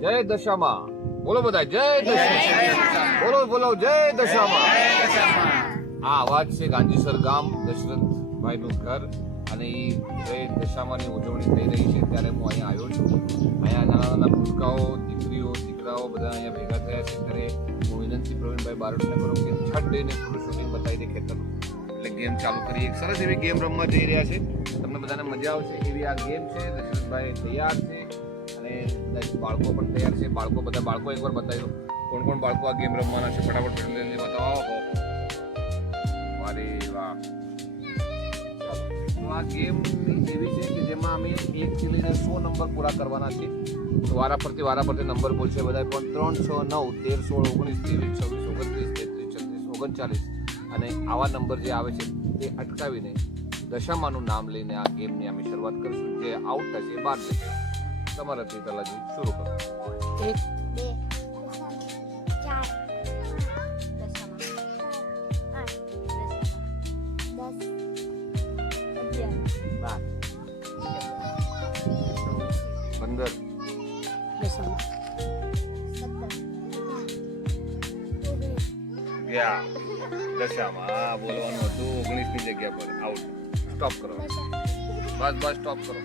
જય દશામાં. બોલો બધા જય દશામાં. બોલો બોલો જય દશામાં. આ અવાજ છે ગાંધીસર ગામ, દશરથભાઈ નું ઘર, અને એ જય દશામાની ઉજવણી થઈ રહી છે ત્યારે હું અહીંયા આવ્યો છું. અહીંયા નાના નાના ભૂલકાઓ, દીકરીઓ, દીકરાઓ બધા અહીંયા ભેગા થયા છે. ત્યારે હું વિનંતી પ્રવીણભાઈ બારડને કરું કે છઠ ડેને થોડું શૂટિંગ બતાવી દે ખેતરનું, એટલે ગેમ ચાલુ કરીએ. એક સરસ એવી ગેમ રમવા જઈ રહ્યા છે, તમને બધાને મજા આવશે એવી આ ગેમ છે. દશરથભાઈ તૈયાર છે અને બધા બાળકો પણ તૈયાર છે. બધા બાળકો એકવાર બતાવી દો, કોણ કોણ બાળકો આ ગેમ રમવાના છે, ફટાફટ બતાવો. વારે વાહ. તો આ ગેમ એવી છે કે જેમાં અમે 1 થી લઈને 100 નંબર પૂરા કરવાના છે. તો વારા ફરતી નંબર બોલશે બધા, પણ 3, 6, 9, 13, 16, 19, 23, 26, 33, 34, 39, અને આવા નંબર જે આવે છે તે અટકાવીને દશામાનું નામ લઈને આ ગેમની અમે શરૂઆત કરીશું. જે આઉટ થશે એ 12 જશે. તમારાથી તલાજી શરૂ કરો. 1, 2, 4, 8, 10, 15, દશામાં. 17, ગયા દશામાં. બોલવાનું હતું 19ની જગ્યા પર આઉટ. સ્ટોપ કરો, બસ સ્ટોપ કરો.